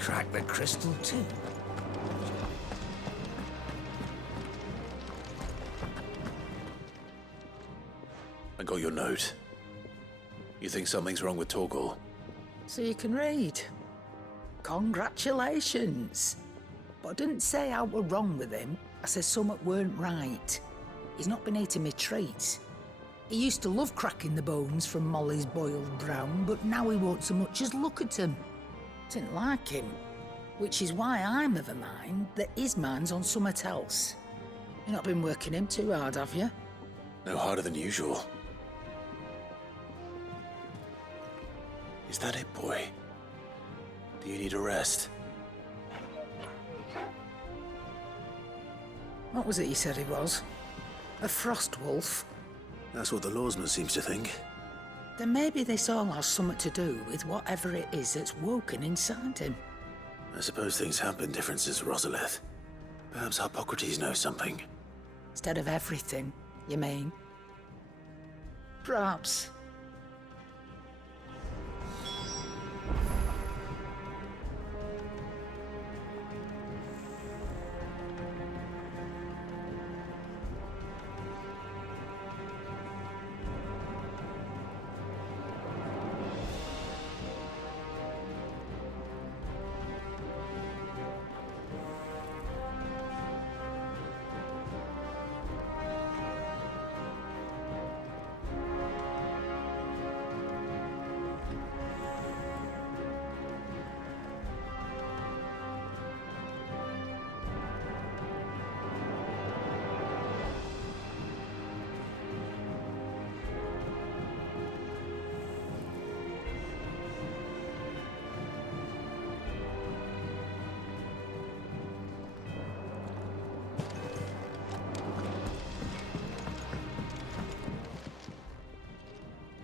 crack the crystal too. I got your note. You think something's wrong with Torgal? So you can read. Congratulations. But I didn't say I were wrong with him. I said something weren't right. He's not been eating me treats. He used to love cracking the bones from Molly's boiled brown, but now he won't so much as look at them. Didn't like him. Which is why I'm of a mind that his mind's on something else. You've not been working him too hard, have you? No harder than usual. Is that it, boy? Do you need a rest? What was it you said he was? A frost wolf? That's what the lawsman seems to think. Then maybe this all has something to do with whatever it is that's woken inside him. I suppose things have been different since Rosalith. Perhaps Hippocrates knows something. Instead of everything, you mean? Perhaps.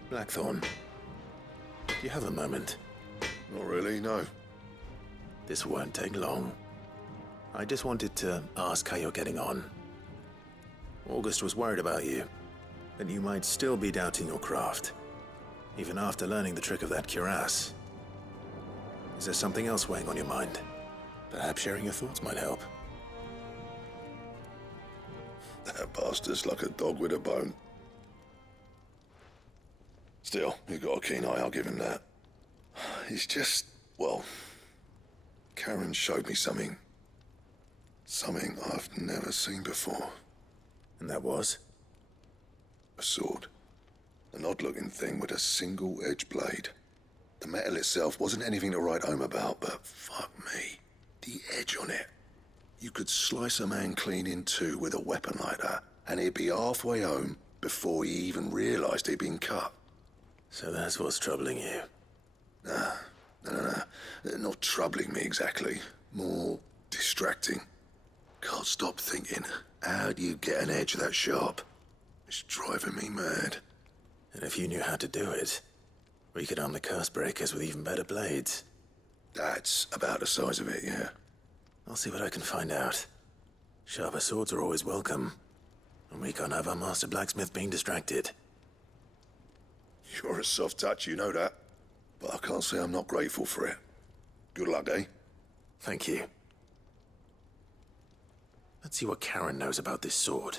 Blackthorn, do you have a moment? Not really, no. This won't take long. I just wanted to ask how you're getting on. August was worried about you, that you might still be doubting your craft, even after learning the trick of that cuirass. Is there something else weighing on your mind? Perhaps sharing your thoughts might help. That bastard's like a dog with a bone. Still, you've got a keen eye, I'll give him that. He's just, well, Karen showed me something. Something I've never seen before. And that was? A sword. An odd-looking thing with a single-edged blade. The metal itself wasn't anything to write home about, but fuck me. The edge on it. You could slice a man clean in two with a weapon like that, and he'd be halfway home before he even realised he'd been cut. So that's what's troubling you? No. Not troubling me exactly. More distracting. Can't stop thinking, how do you get an edge that sharp? It's driving me mad. And if you knew how to do it, we could arm the curse breakers with even better blades. That's about the size of it, yeah. I'll see what I can find out. Sharper swords are always welcome, and we can't have our master blacksmith being distracted. You're a soft touch, you know that. But I can't say I'm not grateful for it. Good luck, eh? Thank you. Let's see what Karen knows about this sword.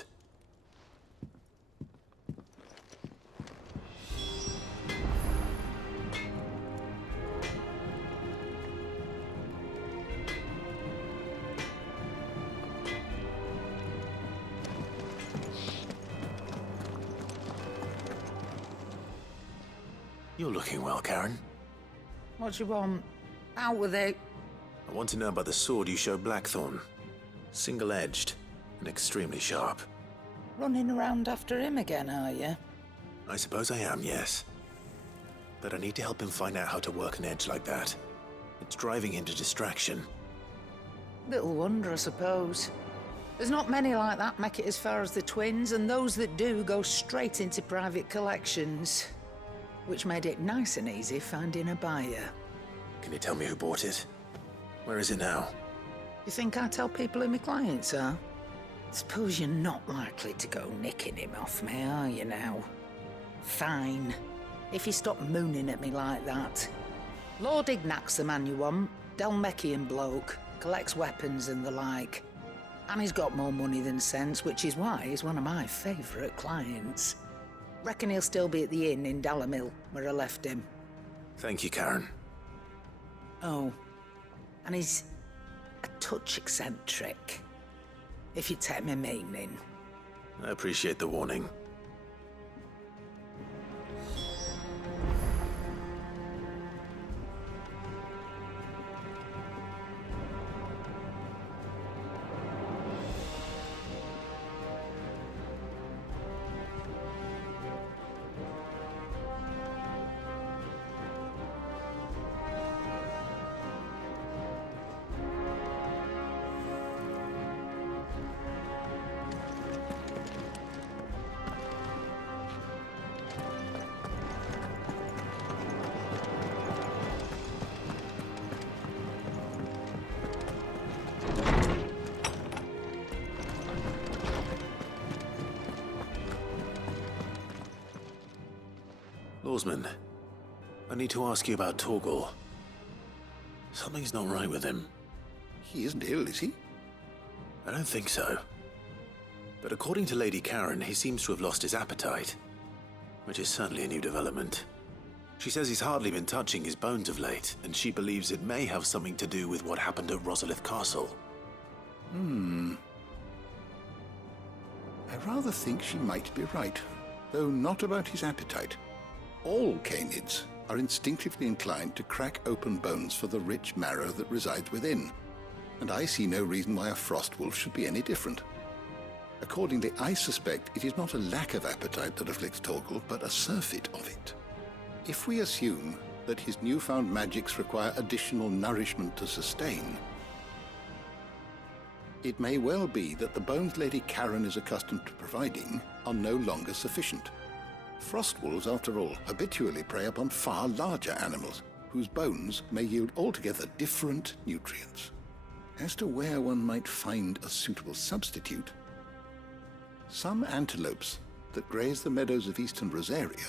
You're looking well, Karen. What do you want? Out with it. I want to know about the sword you showed Blackthorn. Single-edged and extremely sharp. Running around after him again, are you? I suppose I am, yes. But I need to help him find out how to work an edge like that. It's driving him to distraction. Little wonder, I suppose. There's not many like that make it as far as the twins, and those that do go straight into private collections. Which made it nice and easy finding a buyer. Can you tell me who bought it? Where is it now? You think I tell people who my clients are? Suppose you're not likely to go nicking him off me, are you now? Fine. If you stop mooning at me like that. Lord Ignac's the man you want. Dalmekian bloke, collects weapons and the like. And he's got more money than sense, which is why he's one of my favourite clients. Reckon he'll still be at the inn in Dalamil, where I left him. Thank you, Karen. Oh, and he's a touch eccentric, if you take my meaning. I appreciate the warning. Lawsman, I need to ask you about Torgal. Something's not right with him. He isn't ill, is he? I don't think so. But according to Lady Karen, he seems to have lost his appetite, which is certainly a new development. She says he's hardly been touching his bones of late, and she believes it may have something to do with what happened at Rosalith Castle. I rather think she might be right, though not about his appetite. All canids are instinctively inclined to crack open bones for the rich marrow that resides within, and I see no reason why a frost wolf should be any different. Accordingly, I suspect it is not a lack of appetite that afflicts Torgal, but a surfeit of it. If we assume that his newfound magics require additional nourishment to sustain, it may well be that the bones Lady Karen is accustomed to providing are no longer sufficient. Frost wolves, after all, habitually prey upon far larger animals, whose bones may yield altogether different nutrients. As to where one might find a suitable substitute, some antelopes that graze the meadows of eastern Rosaria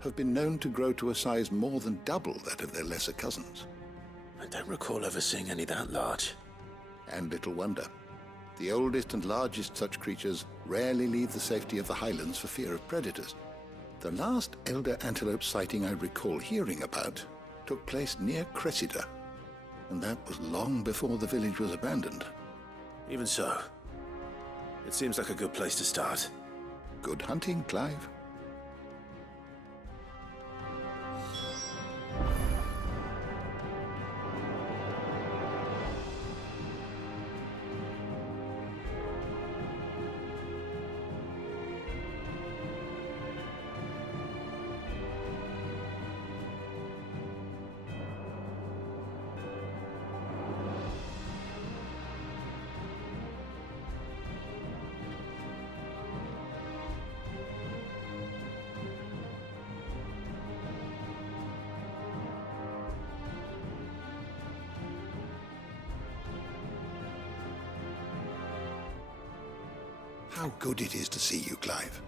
have been known to grow to a size more than double that of their lesser cousins. I don't recall ever seeing any that large. And little wonder. The oldest and largest such creatures rarely leave the safety of the highlands for fear of predators. The last elder antelope sighting I recall hearing about took place near Cressida, and that was long before the village was abandoned. Even so, it seems like a good place to start. Good hunting, Clive. How good it is to see you, Clive.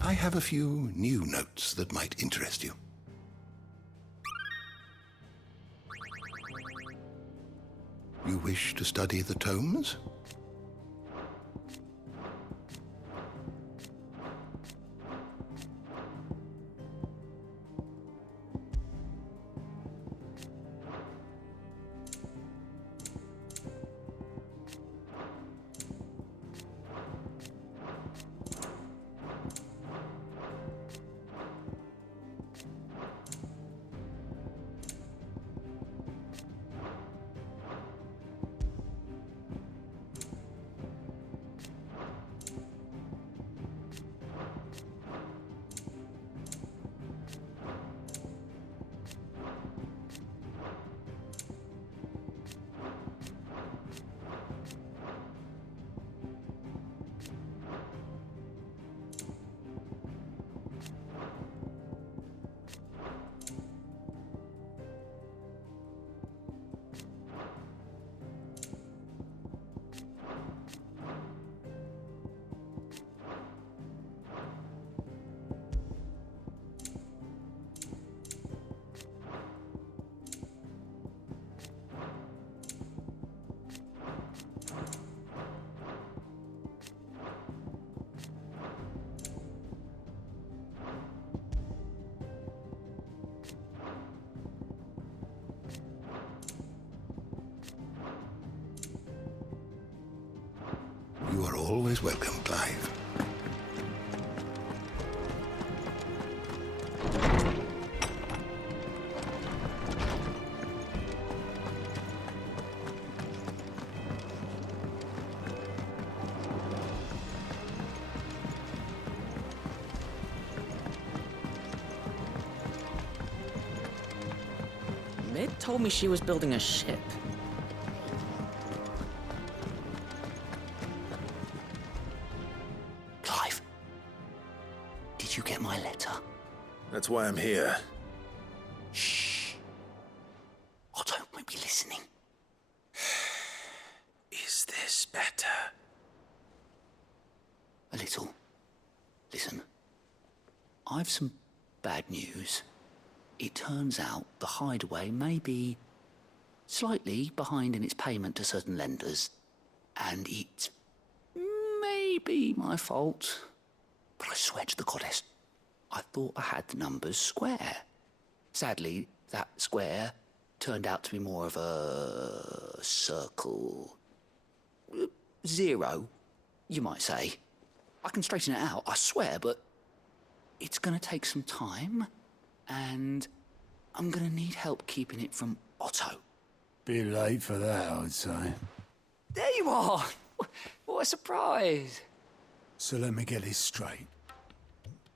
I have a few new notes that might interest you. You wish to study the tomes? always welcome, Clive. Mid told me she was building a ship. Clive, did you get my letter? That's why I'm here. Shh. Otto might be listening. Is this better? A little. Listen, I've some bad news. It turns out the Hideaway may be slightly behind in its payment to certain lenders, and it may be my fault. But I swear to the goddess, I thought I had the numbers square. Sadly, that square turned out to be more of a circle. Zero, you might say. I can straighten it out, I swear, but it's gonna take some time, and I'm gonna need help keeping it from Otto. Bit late for that, I'd say. There you are! What a surprise! So let me get this straight.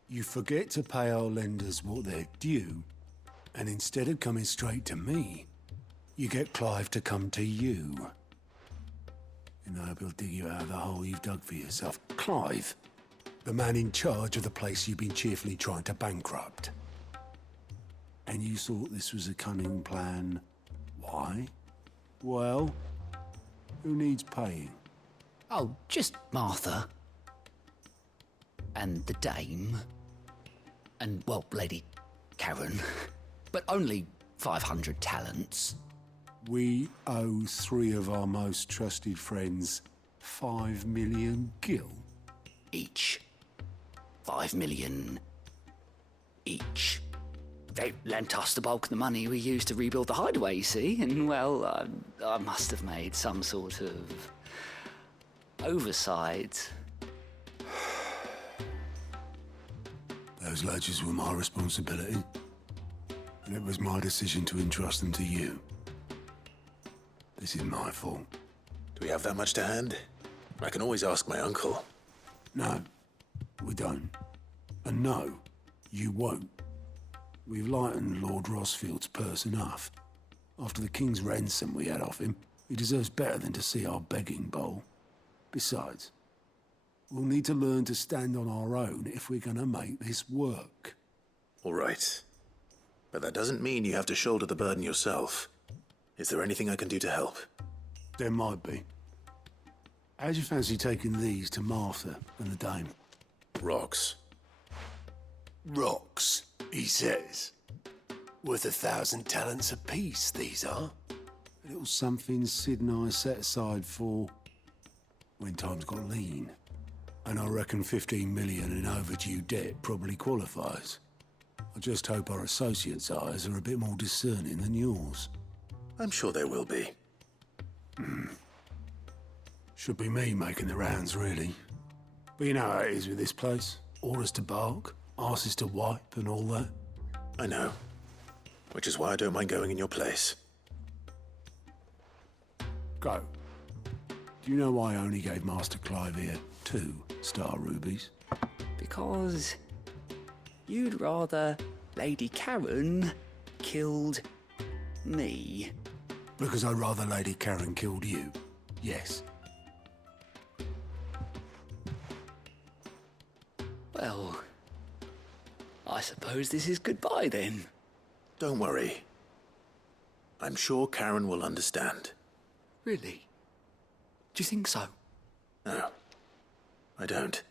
You forget to pay our lenders what they're due, and instead of coming straight to me, you get Clive to come to you. And I hope he'll dig you out of the hole you've dug for yourself. Clive, the man in charge of the place you've been cheerfully trying to bankrupt. And you thought this was a cunning plan. Why? Well, who needs paying? Oh, just Martha. And the dame. And, well, Lady Karen. But only 500 talents. We owe 3 of our most trusted friends 5 million gil. Each. 5 million each. They lent us the bulk of the money we used to rebuild the Hideaway, you see, and, well, I must have made some sort of oversight. Those ledgers were my responsibility, and it was my decision to entrust them to you. This is my fault. Do we have that much to hand? I can always ask my uncle. No, we don't. And no, you won't. We've lightened Lord Rosfield's purse enough. After the king's ransom we had off him, he deserves better than to see our begging bowl. Besides, we'll need to learn to stand on our own if we're gonna make this work. All right. But that doesn't mean you have to shoulder the burden yourself. Is there anything I can do to help? There might be. How'd you fancy taking these to Martha and the dame? Rocks. Rocks, he says. Worth 1,000 talents apiece, these are. A little something Sid and I set aside for when times got lean. And I reckon 15 million in overdue debt probably qualifies. I just hope our associates' eyes are a bit more discerning than yours. I'm sure there will be. Should be me making the rounds, really. But you know how it is with this place. Orders to bark, arses to wipe, and all that. I know. Which is why I don't mind going in your place. Go. Do you know why I only gave Master Clive here 2 star rubies? Because you'd rather Lady Karen killed me. Because I'd rather Lady Karen killed you. Yes. Well, I suppose this is goodbye then. Don't worry. I'm sure Karen will understand. Really? Do you think so? No, I don't.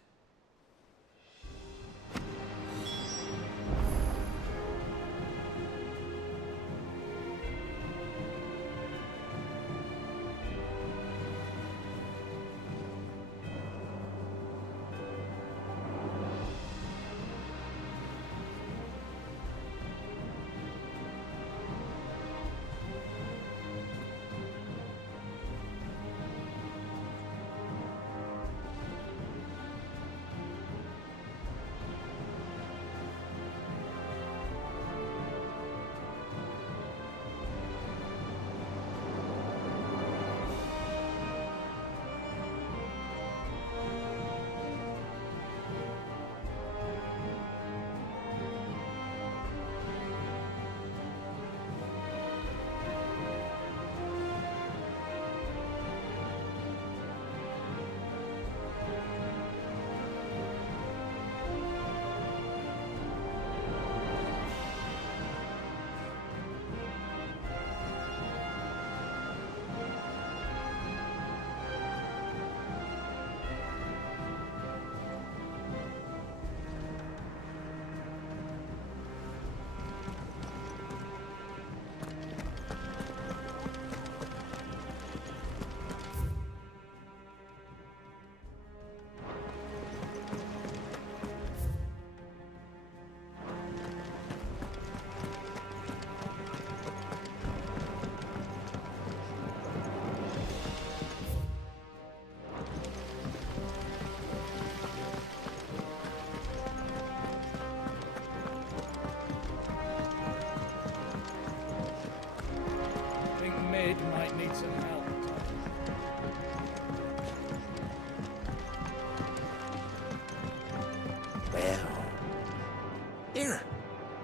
mid might need some help. Well. Here,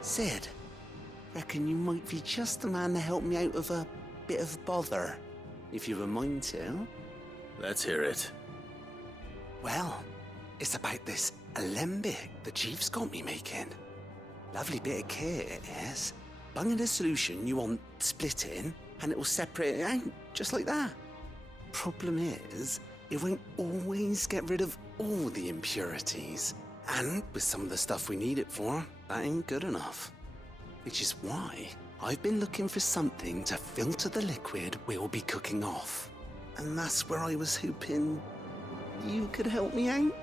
Sid. Reckon you might be just the man to help me out of a bit of bother, if you've a mind to. Let's hear it. Well, it's about this alembic the chief's got me making. Lovely bit of kit it is. Bung in a solution you want splitting, and it will separate it out, just like that. Problem is, it won't always get rid of all the impurities. And with some of the stuff we need it for, that ain't good enough. Which is why I've been looking for something to filter the liquid we'll be cooking off. And that's where I was hoping you could help me out.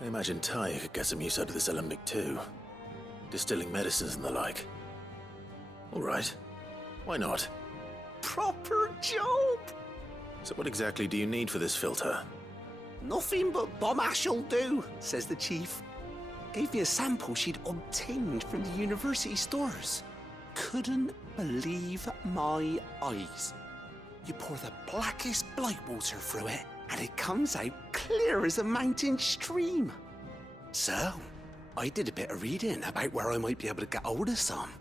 I imagine Ty could get some use out of this alembic too. Distilling medicines and the like. All right. Why not? Proper job! So what exactly do you need for this filter? Nothing but bomb ash'll do, says the chief. Gave me a sample she'd obtained from the university stores. Couldn't believe my eyes. You pour the blackest blight water through it, and it comes out clear as a mountain stream. So, I did a bit of reading about where I might be able to get hold of some.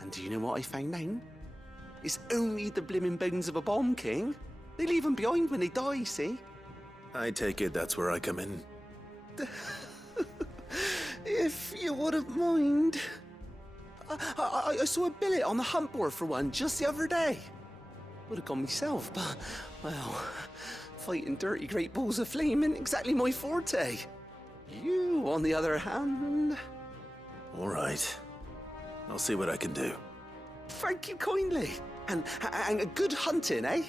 And do you know what I found out? It's only the blimmin' bones of a bomb king. They leave them behind when they die, see? I take it that's where I come in. If you wouldn't mind. I saw a billet on the hunt board for one just the other day. Would have gone myself, but, well, fighting dirty great balls of flame ain't exactly my forte. You, on the other hand... All right. I'll see what I can do. Thank you kindly. And a good hunting, eh?